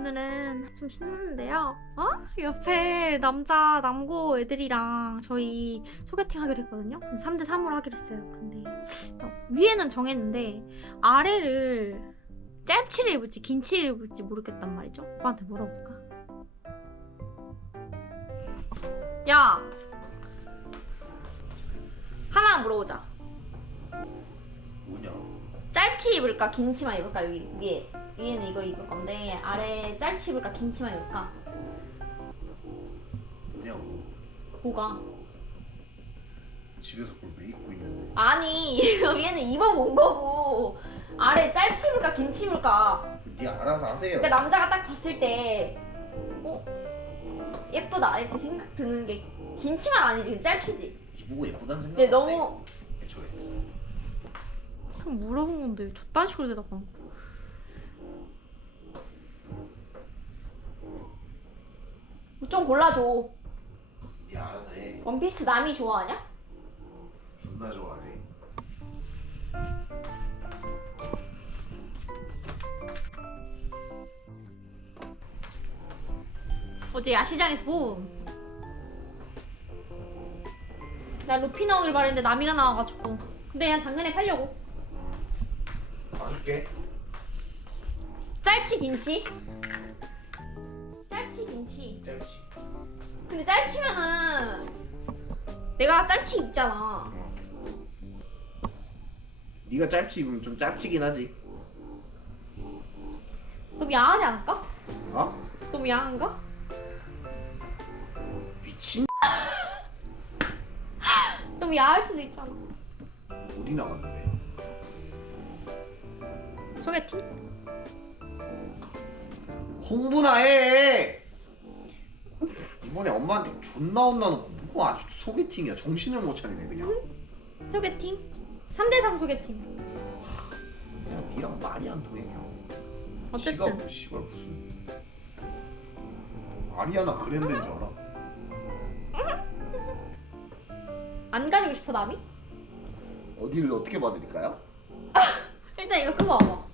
오늘은 좀 신났는데요. 어? 옆에 남자 남고 애들이랑 저희 소개팅 하기로 했거든요. 3대 3으로 하기로 했어요. 근데 어, 위에는 정했는데 아래를 짧치를 입을지 긴 치를 입을지 모르겠단 말이죠. 오빠한테 물어볼까? 야 하나 물어보자. 짧치 입을까 긴치만 입을까 여기 위에 위에는 이거 입을 건데 아래 짧치 입을까 긴치만 입을까 뭐냐고? 뭐가 집에서 그걸 왜 입고 있는데? 아니 위에는 입어본 거고 아래 짧치 입을까 긴치 입을까 네 알아서 하세요. 근데 남자가 딱 봤을 때 어? 예쁘다 이렇게 생각 드는 게 긴치만 아니지 짧치지 네 보고 예쁘다는 생각. 근데 너무. 그럼 물어본 건데 저딴 식으로 대답하 좀 골라줘 네 알아서 해. 원피스 남이 좋아하냐? 존나 좋아하지. 어제 야시장에서 본. 나 루피 나오길 바랬는데 나미가 나와가지고. 근데 그냥 당근에 팔려고. 봐줄게. 짧지 긴치? 짧지 긴치. 짧지. 근데 짧지면은 내가 짧지 입잖아. 어. 네가 짧지 입으면 좀 짜치긴 하지. 너무 야하지 않을까? 어? 너무 야한가? 미친. 너무 야할 수도 있잖아. 어디 나갔는데? 소개팅? 공부나 해. 이번에 엄마한테 존나 혼나놓고 뭐고 아직도 소개팅이야. 정신을 못 차리네 그냥. 소개팅? 3대3 소개팅. 그냥 니랑 말이 안 통해 그냥. 어쨌든. 지가 뭐 씨발 무슨 아리아나 그랜드인 줄 알아? 안 가지고 싶어 남이? 어디를 어떻게 봐드릴까요? 일단 이거 끄고 와봐.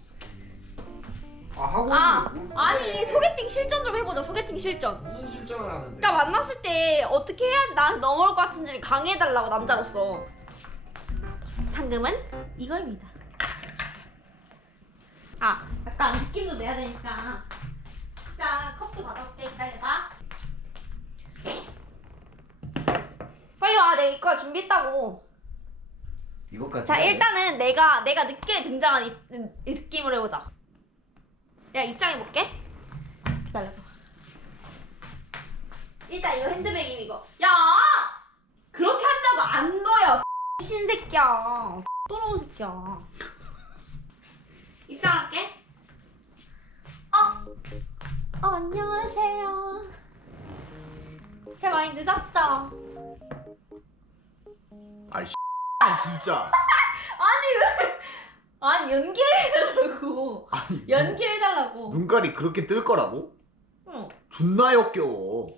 아 하고 아 있는데 뭘 아니 그래. 소개팅 실전 좀 해보자 소개팅 실전. 무슨 실정을 하는데? 그러니까 만났을 때 어떻게 해야지 나한테 넘어올 것 같은지를 강의해달라고 남자로서. 상금은 이거입니다. 아 약간 느낌도 내야 되니까. 자 컵도 가져올게 기다려봐. 빨리 와 내가 이거 준비했다고. 이것까지 자 해야 돼? 일단은 내가 내가 늦게 등장한 이, 이 느낌으로 해보자. 내가 입장해 볼게. 기다려봐. 일단 이거 핸드백임 이거. 야 그렇게 한다고 안 넣어요. 신새끼야. 또로운 새끼야. 입장할게. 어. 어 안녕하세요. 제가 많이 늦었죠? 아이 진짜 아니 왜? 아니 연기를 해달라고. 아니 연기를 해달라고. 눈깔이 그렇게 뜰 거라고? 응. 존나 역겨워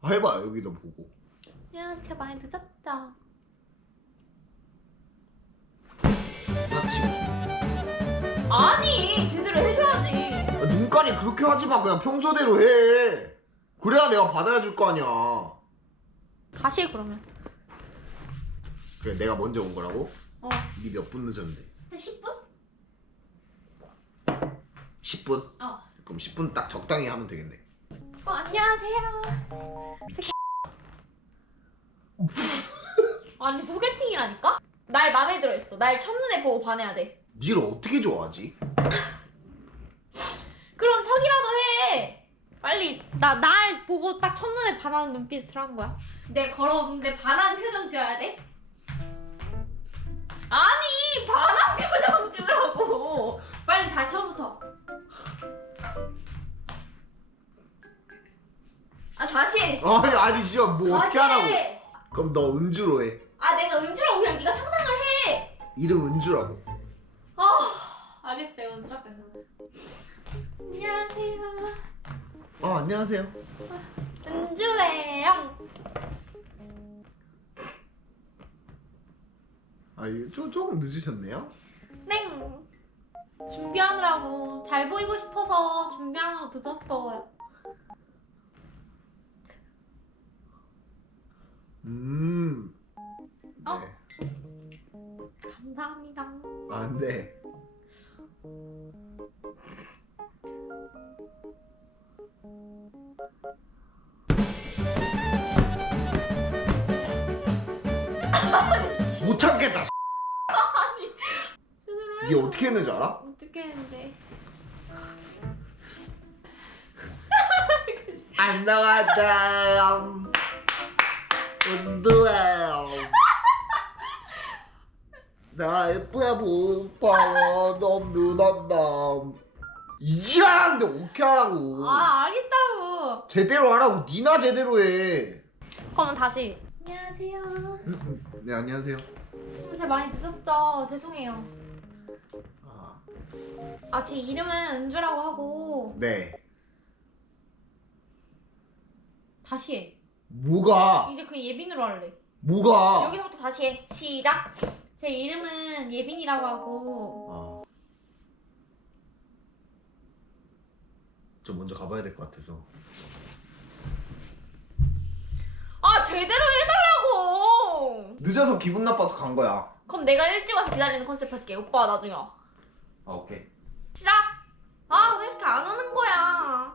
아, 해봐 여기도 보고 야, 제가 많이. 나 지금 아니, 제대로 해줘야지. 아, 눈깔이 그렇게 하지 마 그냥 평소대로 해 그래야 내가 받아야 줄 거 아니야 다시 해 그러면. 그래 내가 먼저 온 거라고? 어. 니몇분 늦었는데? 한 10분? 10분? 어. 그럼 10분 딱 적당히 하면 되겠네 어, 안녕하세요. 아니, 소개팅이라니까? 날 마음에 들어 있어. 날 첫눈에 보고 반해야 돼. 니를 어떻게 좋아하지? 그럼 척이라도 해. 빨리 나 날 보고 딱 첫눈에 반하는 눈빛을 하는 거야. 내가 걸어오는데 반한 표정 지어야 돼? 진짜 뭐 어떻게 하라고 해. 그럼 너 은주로 해 아 내가 은주라고 그냥 네가 상상을 해. 이름 은주라고 아 알겠어 내가 은주 할게 그러면. 안녕하세요. 어 안녕하세요 은주예요. 아 이거 조, 조금 늦으셨네요 땡. 준비하느라고 잘 보이고 싶어서 준비하느라고 늦었어요. 음. 어? 네. 감사합니다. 안 돼. 못 참겠다. 스스로 네 어떻게 했는지 알아? 어떻게 했는데? 안 나갔다. 운동해요. 나 예쁘게 못 봐요. 너무 늦었다. 이지랄하는데 오케이 하라고. 아 알겠다고. 제대로 하라고. 니나 제대로 해. 그러면 다시. 안녕하세요. 네 안녕하세요. 제가 많이 늦었죠. 죄송해요. 아, 아 제 이름은 은주라고 하고 네. 다시 해. 뭐가? 이제 그냥 예빈으로 할래. 뭐가? 여기서부터 다시 해. 시작. 제 이름은 예빈이라고 하고 아. 저 먼저 가봐야 될 것 같아서. 아 제대로 해달라고. 늦어서 기분 나빠서 간 거야. 그럼 내가 일찍 와서 기다리는 컨셉 할게. 오빠 나중에 와. 아 오케이. 시작. 아 왜 이렇게 안 오는 거야?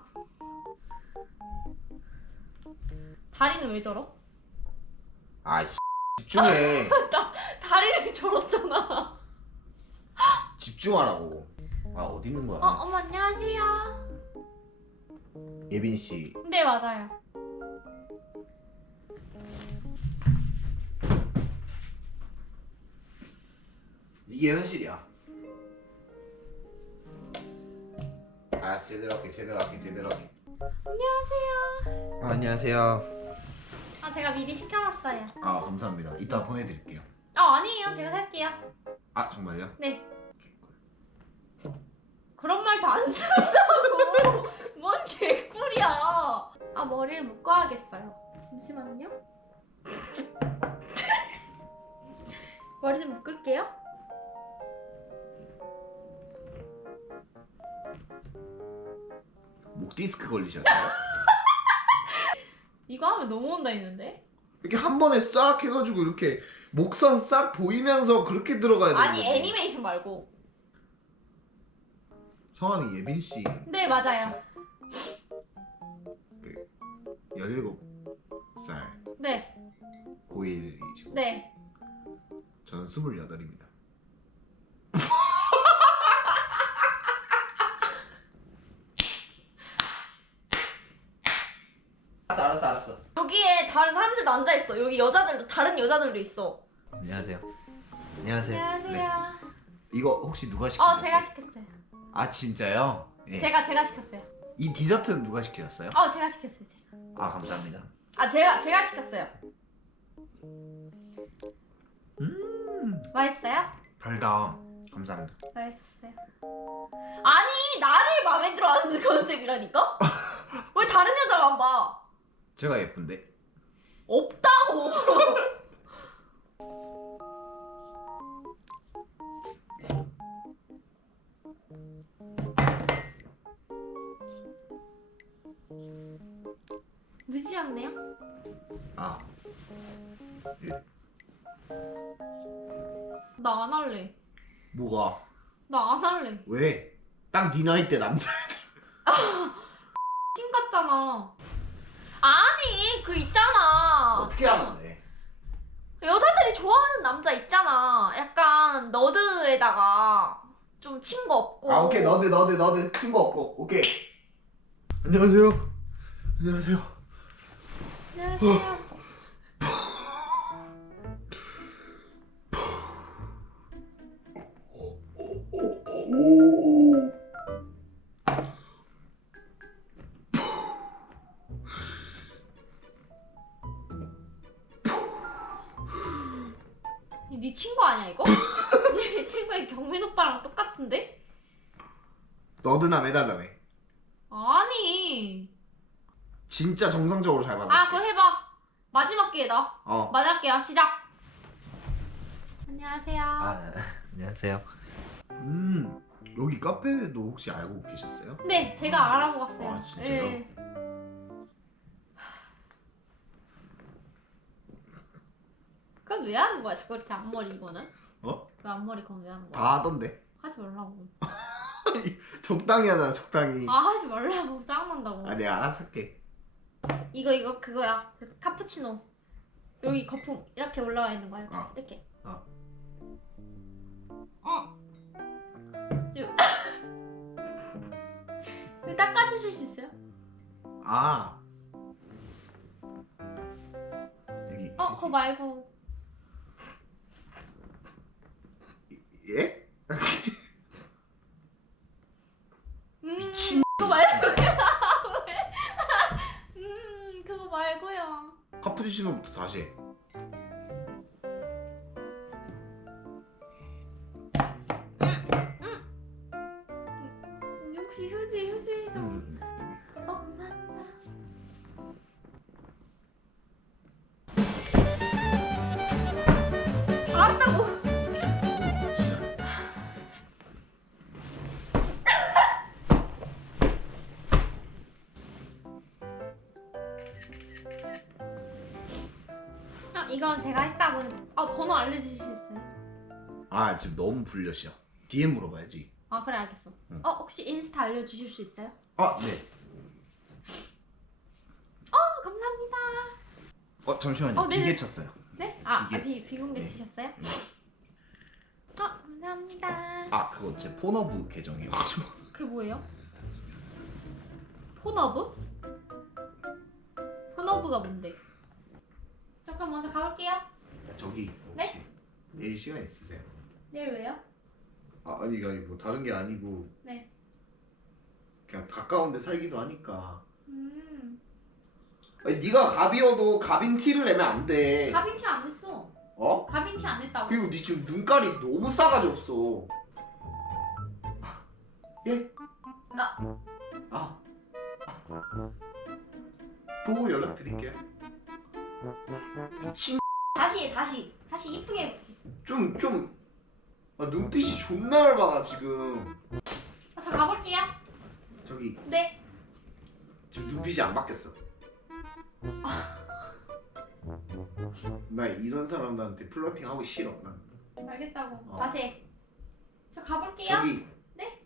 다리는 왜 저러? 아 씨 집중해. 다리를 저렀잖아. 집중하라고. 아 어디 있는 거야? 어 어머 안녕하세요. 예빈 씨. 네 맞아요. 이게 현실이야. 아 제대로 할게 제대로 할게 제대로 할게. 안녕하세요. 아, 안녕하세요. 아 제가 미리 시켜놨어요. 아 감사합니다. 이따 보내드릴게요. 아 아니에요. 제가 살게요. 아 정말요? 네. 그런 말도 안 쓴다고. 뭔 개꿀이야. 아 머리를 묶어야겠어요. 잠시만요. 머리 좀 묶을게요. 목 디스크 걸리셨어요? 이거 하면 너무 온다 했는데? 이렇게 한 번에 싹 해가지고 이렇게 목선 싹 보이면서 그렇게 들어가야 되는 아니 거지. 애니메이션 말고. 성함이 예빈 씨 네 맞아요. 17살 네, 고1이시고 네. 저는 28입니다. 알았어, 알았어, 알았어. 여기에 다른 사람들도 앉아 있어. 여기 여자들도 다른 여자들도 있어. 안녕하세요. 안녕하세요. 안녕하세요. 이거 혹시 누가 시켰어요? 어 제가 시켰어요. 아 진짜요? 예. 제가 제가 시켰어요. 이 디저트는 누가 시켰어요? 어 제가 시켰어요. 제가. 아 감사합니다. 아 제가 제가 시켰어요. 음 맛있어요? 달다. 감사합니다. 맛있었어요. 아니 나를 마음에 들어하는 컨셉이라니까? 왜 다른 여자만 봐? 제가 예쁜데? 없다고. 늦지 않네요? 아 나 안 할래. 뭐가? 나 안 할래. 왜? 딱 네 나이 때 남자. 신 같잖아. 아니 그 있잖아. 돼? 여자들이 좋아하는 남자 있잖아. 약간 너드에다가 좀친거 없고. 아 오케이 너드 너드 너드 친구 없고 오케이. 안녕하세요. 안녕하세요. 안녕하세요. 진짜 정상적으로 잘 받아. 아 그럼 해봐. 마지막 기회다. 어. 맞을게요. 시작. 안녕하세요. 아, 안녕하세요. 음 여기 카페도 혹시 알고 계셨어요? 네, 제가 알아보았어요. 아, 진짜요? 네. 그건 왜 하는 거야? 자꾸 이렇게 앞머리 이거는? 어? 그 앞머리 그건 왜 하는 거야? 다 하던데. 하지 말라고. 적당히 하자 적당히. 아 하지 말라고 짱난다고. 아 내가 알아서 할게. 이거 이거 그거야. 그 카푸치노. 여기 거품 이렇게 올라와 있는 거야. 어. 이렇게. 어. 어. 이거 이거 닦아주실 수 있어요? 아. 여기. 어 그거 말고 예? 음 미친. 그거 말고요. 왜? 음 그거 카푸치노부터 다시 해. 이건 제가 했다고. 아 번호 알려주실 수 있어요? 아 지금 너무 불렸어. DM 물어봐야지. 아 그래 알겠어. 응. 어 혹시 인스타 알려주실 수 있어요? 아 네. 어 감사합니다. 어 잠시만요. 어, 네네. 기계 쳤어요. 네? 아, 아 비, 비공개 네. 치셨어요? 네. 아 감사합니다. 아 그거 제 폰어브 계정이어가지고. 그게 뭐예요? 폰어브? 폰어브가 뭔데? 잠깐 먼저 가볼게요. 저기 네? 혹시 내일 시간 있으세요? 내일 왜요? 아 아니 이거 뭐 다른 게 아니고 네. 그냥 가까운데 살기도 하니까. 음. 아니 네가 갑이어도 갑인 티를 내면 안 돼. 가빈 티 안 냈어. 어? 가빈 티 안 냈다고. 그리고 네 지금 눈깔이 너무 싸가지 없어. 예? 나. 아. 보고 연락 드릴게요. 미친 다시 다시 다시 이쁘게. 좀 좀. 아, 눈빛이 존나 얇아 지금. 아, 저 가볼게요. 저기 네. 지금 눈빛이 안 바뀌었어. 나 이런 사람들한테 플러팅 하고 싫어. 난. 알겠다고. 어. 다시. 해. 저 가볼게요. 저기. 네?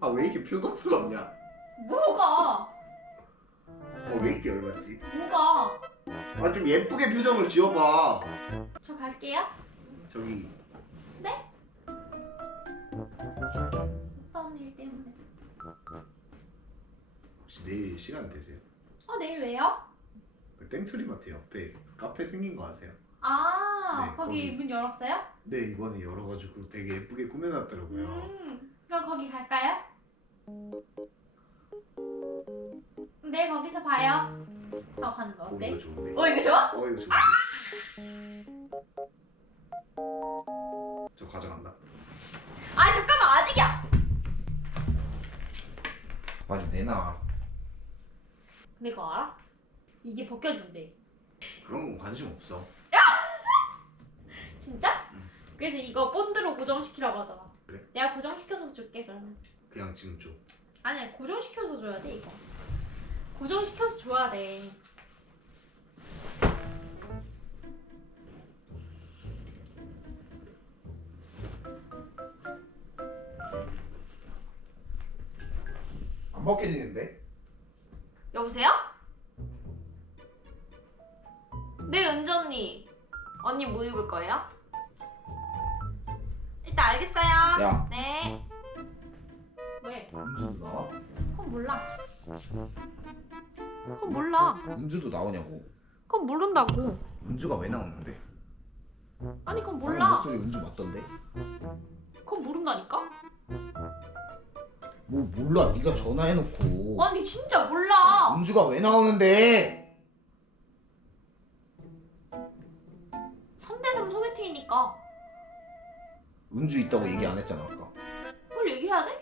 아 왜 이렇게 표독스럽냐? 뭐가? 어 왜 이렇게 열받지? 뭐가? 아 좀 예쁘게 표정을 지어봐. 저 갈게요. 저기 어떤 일 때문에? 혹시 내일 시간 되세요? 어 내일 왜요? 그 땡처리 마트 옆에 카페 생긴 거 아세요? 아 네, 거기, 거기. 문 열었어요? 네 이번에 열어가지고 되게 예쁘게 꾸며놨더라고요. 음 그럼 거기 갈까요? 네 거기서 봐요. 어 가는 거어 어때? 이거 좋은데? 어 이거 좋아? 어 이거 좋은데? 저 가져간다. 아 잠깐만 아직이야. 빨리 내놔. 근데 그거 알아? 이게 벗겨진대. 그런 건 관심 없어. 진짜? 응. 그래서 이거 본드로 고정시키라고 하더라. 그래? 내가 고정시켜서 줄게 그러면. 그냥 지금 줘. 아니야 고정시켜서 줘야 돼 이거. 고정시켜서 줘야 돼. 안 벗겨지는데? 여보세요? 네 은주 언니. 언니 뭐 입을 거예요? 일단 알겠어요. 야. 네. 왜? 나와? 그건 몰라. 그건 몰라. 은주도 나오냐고. 그건 모른다고. 은주가 왜 나오는데? 아니 그건 몰라. 목소리 은주 맞던데? 그건 모른다니까. 뭐 몰라. 네가 전화해놓고. 아니 진짜 몰라. 은주가 왜 나오는데? 3대3 소개팅이니까. 은주 있다고 얘기 안 했잖아 아까. 그걸 얘기해야 돼?